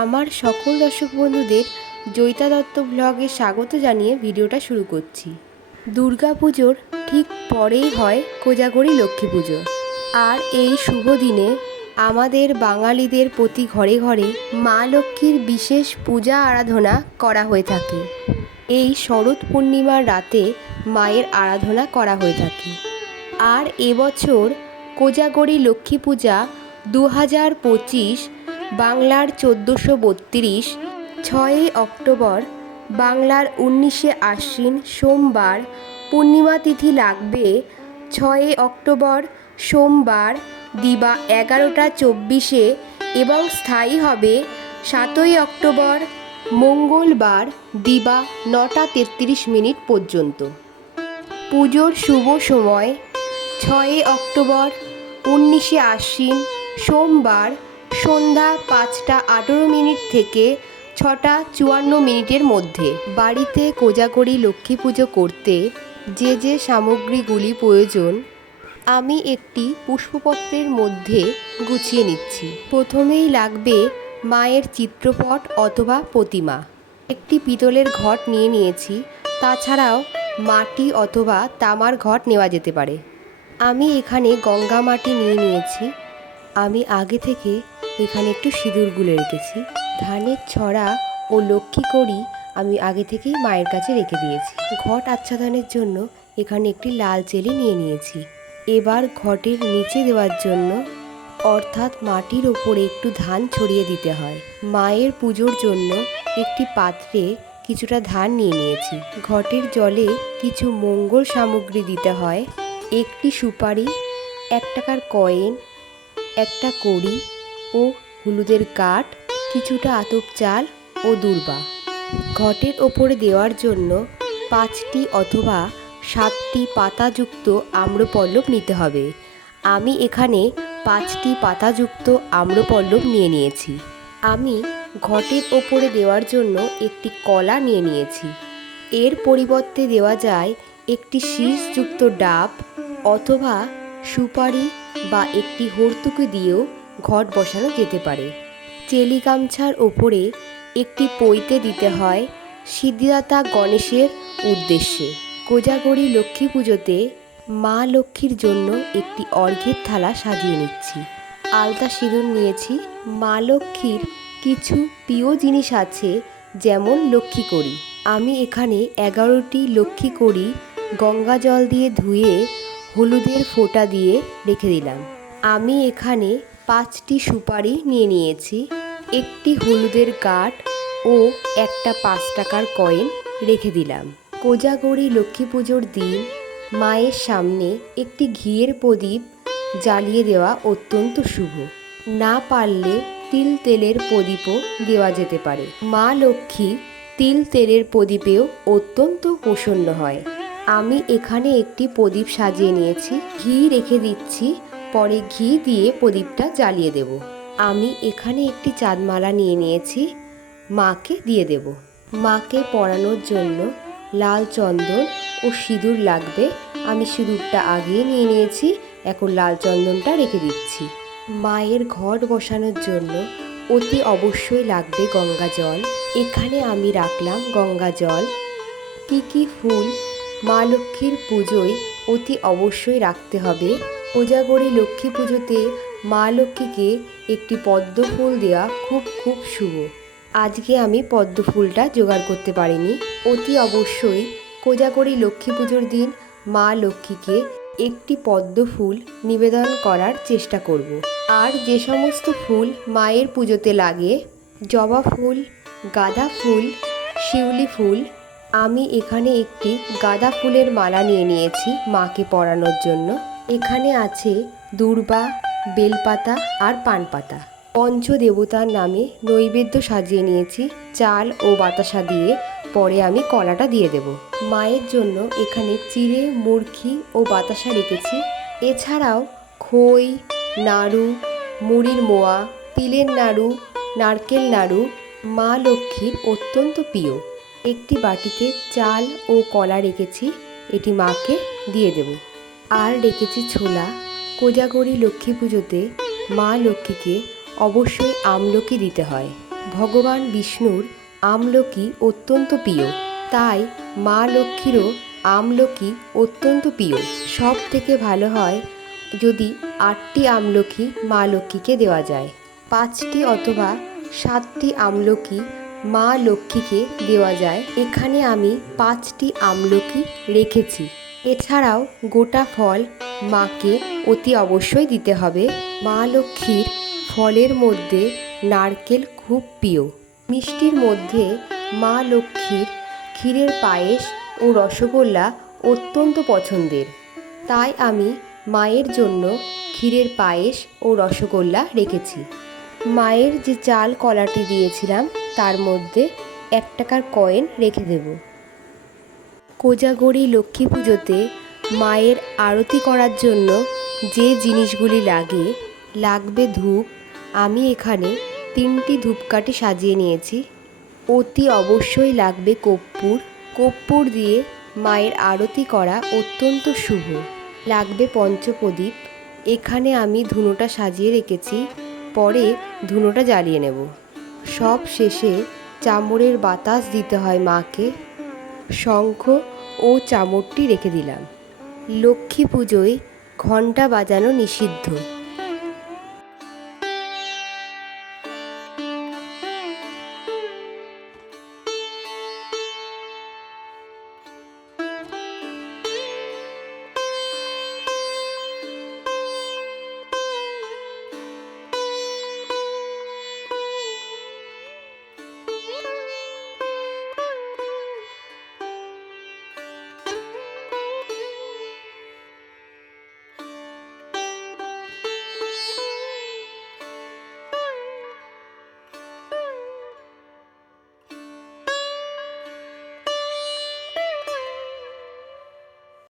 আমার সকল দর্শক বন্ধুদের জয়িতা দত্ত ব্লগে স্বাগত জানিয়ে ভিডিওটা শুরু করছি। দুর্গা পুজোর ঠিক পরেই হয় কোজাগরি লক্ষ্মী পুজো। আর এই শুভ দিনে আমাদের বাঙালিদের প্রতি ঘরে ঘরে মা লক্ষ্মীর বিশেষ পূজা আরাধনা করা হয়ে থাকে। এই শরৎ পূর্ণিমার রাতে মায়ের আরাধনা করা হয়ে থাকে। আর এবছর কোজাগরি লক্ষ্মী পূজা দু হাজার পঁচিশ বাংলার চোদ্দোশো বত্রিশ ছয়ই অক্টোবর, বাংলার উনিশে আশ্বিন সোমবার পূর্ণিমা তিথি লাগবে ছয়ই অক্টোবর, সোমবার দিবা এগারোটা চব্বিশে এবং স্থায়ী হবে সাতই অক্টোবর, মঙ্গলবার দিবা নটা তেত্রিশ মিনিট পর্যন্ত। পুজোর শুভ সময় ছয়ই অক্টোবর, উনিশে আশ্বিন সোমবার সন্ধ্যা পাঁচটা আঠেরো মিনিট থেকে ছটা চুয়ান্ন মিনিটের মধ্যে বাড়িতে কোজাগরি লক্ষ্মী পুজো করতে যে যে সামগ্রীগুলি প্রয়োজন, আমি একটি পুষ্পপত্রের মধ্যে গুছিয়ে নিচ্ছি। প্রথমেই লাগবে মায়ের চিত্রপট অথবা প্রতিমা। একটি পিতলের ঘট নিয়ে নিয়েছি, তাছাড়াও মাটি অথবা তামার ঘট নেওয়া যেতে পারে। আমি এখানে গঙ্গা মাটি নিয়ে নিয়েছি আমি আগে থেকে এখানে একটু সিঁদুর গুলে রেখেছি। ধানের ছড়া ও লক্ষ্মী করি আমি আগে থেকেই মায়ের কাছে রেখে দিয়েছি। ঘট আচ্ছাদনের জন্য এখানে একটি লাল চেলি নিয়ে নিয়েছি। এবার ঘটের নিচে দেওয়ার জন্য অর্থাৎ মাটির ওপরে একটু ধান ছড়িয়ে দিতে হয়। মায়ের পুজোর জন্য একটি পাত্রে কিছুটা ধান নিয়ে নিয়েছি। ঘটের জলে কিছু মঙ্গল সামগ্রী দিতে হয়। একটি সুপারি, এক টাকার কয়েন একটা কড়ি ও হলুদের কাঠ, কিছুটা আতপ চাল ও দুর্বা। ঘটের ওপরে দেওয়ার জন্য পাঁচটি অথবা সাতটি পাতাযুক্ত আম্রপল্লব নিতে হবে। আমি এখানে পাঁচটি পাতাযুক্ত আম্রপল্লব নিয়ে নিয়েছি। আমি ঘটের ওপরে দেওয়ার জন্য একটি কলা নিয়ে নিয়েছি। এর পরিবর্তে দেওয়া যায় একটি শীষযুক্ত ডাব অথবা সুপারি বা একটি হর্তুকি দিয়েও ঘট বসানো যেতে পারে। চেলি গামছার ওপরে একটি পৈতে দিতে হয় সিদ্ধিদাতা গণেশের উদ্দেশ্যে। কোজাগরি লক্ষ্মী পুজোতে মা লক্ষ্মীর জন্য একটি অর্ঘ্যের থালা সাজিয়ে নিচ্ছি। আলতা সিঁদুর নিয়েছি। মা লক্ষ্মীর কিছু প্রিয় জিনিস আছে, যেমন লক্ষ্মী করি আমি এখানে এগারোটি লক্ষ্মী করি গঙ্গা জল দিয়ে ধুয়ে হলুদের ফোঁটা দিয়ে রেখে দিলাম। আমি এখানে পাঁচটি সুপারি নিয়ে নিয়েছি, একটি হলুদের গাঁট ও একটা পাঁচ টাকার কয়েন রেখে দিলাম। কোজাগরি লক্ষ্মী পুজোর দিন মায়ের সামনে একটি ঘিয়ের প্রদীপ জ্বালিয়ে দেওয়া অত্যন্ত শুভ। না পারলে তিল তেলের প্রদীপও দেওয়া যেতে পারে। মা লক্ষ্মী তিল তেলের প্রদীপেও অত্যন্ত প্রসন্ন হয়। আমি এখানে একটি প্রদীপ সাজিয়ে নিয়েছি। ঘি রেখে দিচ্ছি। পরে ঘি দিয়ে প্রদীপটা জ্বালিয়ে দেব। আমি এখানে একটি চাঁদমালা নিয়ে নিয়েছি। মাকে দিয়ে দেব। মাকে পরানোর জন্য লাল চন্দন ও সিঁদুর লাগবে। আমি সিঁদুরটা আগিয়ে নিয়ে নিয়েছি। এখন লাল চন্দনটা রেখে দিচ্ছি। মায়ের ঘট বসানোর জন্য অতি অবশ্যই লাগবে গঙ্গা জল। এখানে আমি রাখলাম গঙ্গা জল। কী কী ফুল মা লক্ষ্মীর পুজোয় অতি অবশ্যই রাখতে হবে। কোজাগরি লক্ষ্মী পুজোতে মা লক্ষ্মীকে একটি পদ্ম ফুল দেওয়া খুব খুব শুভ। আজকে আমি পদ্ম ফুলটা জোগাড় করতে পারিনি। অতি অবশ্যই কোজাগরী লক্ষ্মী পুজোর দিন মা লক্ষ্মীকে একটি পদ্ম ফুল নিবেদন করার চেষ্টা করব। আর যে সমস্ত ফুল মায়ের পুজোতে লাগে, জবা ফুল, গাঁদা ফুল, শিউলি ফুল আমি এখানে একটি গাঁদা ফুলের মালা নিয়ে নিয়েছি মাকে পরানোর জন্য। এখানে আছে দূর্বা, বেলপাতা আর পানপাতা। পঞ্চদেবতার নামে নৈবেদ্য সাজিয়ে নিয়েছি, চাল ও বাতাসা দিয়ে। পরে আমি কলাটা দিয়ে দেব। মায়ের জন্য এখানে চিড়ে, মুরখি ও বাতাসা রেখেছি। এছাড়াও খই, নাড়ু, মুড়ির মোয়া, তিলের নাড়ু, নারকেল নাড়ু মা লক্ষ্মীর অত্যন্ত প্রিয়। একটি বাটিতে চাল ও কলা রেখেছি, এটি মাকে দিয়ে দেব। আর রেখেছি ছোলা। কোজাগরি লক্ষ্মী পুজোতে মা লক্ষ্মীকে অবশ্যই আমলকি দিতে হয়। ভগবান বিষ্ণুর আমলকি অত্যন্ত প্রিয়। তাই মা লক্ষ্মীরও আমলকি অত্যন্ত প্রিয়। সব থেকে ভালো হয় যদি আটটি আমলকি মা লক্ষ্মীকে দেওয়া যায়। পাঁচটি অথবা সাতটি আমলকি মা লক্ষ্মীকে দেওয়া যায়। এখানে আমি পাঁচটি আমলকি রেখেছি। এছাড়াও গোটা ফল মাকে অতি অবশ্যই দিতে হবে। মা লক্ষ্মীর ফলের মধ্যে নারকেল খুব প্রিয়। মিষ্টির মধ্যে মা লক্ষ্মীর ক্ষীরের পায়েস ও রসগোল্লা অত্যন্ত পছন্দের। তাই আমি মায়ের জন্য ক্ষীরের পায়েস ও রসগোল্লা রেখেছি। মায়ের যে চাল কলাটি দিয়েছিলাম তার মধ্যে এক টাকার কয়েন রেখে দেব। কোজাগরি লক্ষ্মী পুজোতে মায়ের আরতি করার জন্য যে জিনিসগুলি লাগে, লাগবে ধূপ, আমি এখানে তিনটি ধূপকাঠি সাজিয়ে নিয়েছি। অতি অবশ্যই লাগবে কর্পূর। কর্পূর দিয়ে মায়ের আরতি করা অত্যন্ত শুভ। লাগবে পঞ্চপ্রদীপ। এখানে আমি ধুনোটা সাজিয়ে রেখেছি, পরে ধুনোটা জ্বালিয়ে নেব। সব শেষে চামড়ের বাতাস দিতে হয় মাকে। শঙ্খ ও চামরটি রেখে দিলাম। লক্ষ্মী পুজোয় ঘণ্টা বাজানো নিষিদ্ধ।